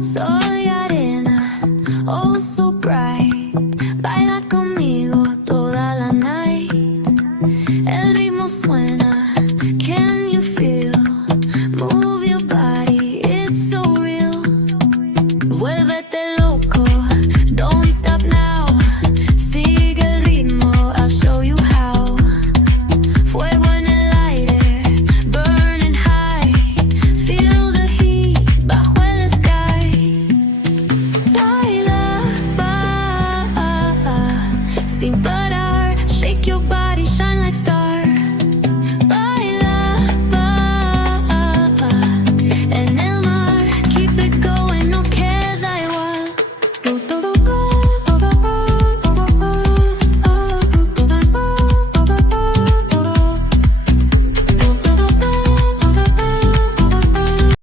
Soy arena, oh so bright. Baila conmigo toda la night. El ritmo suena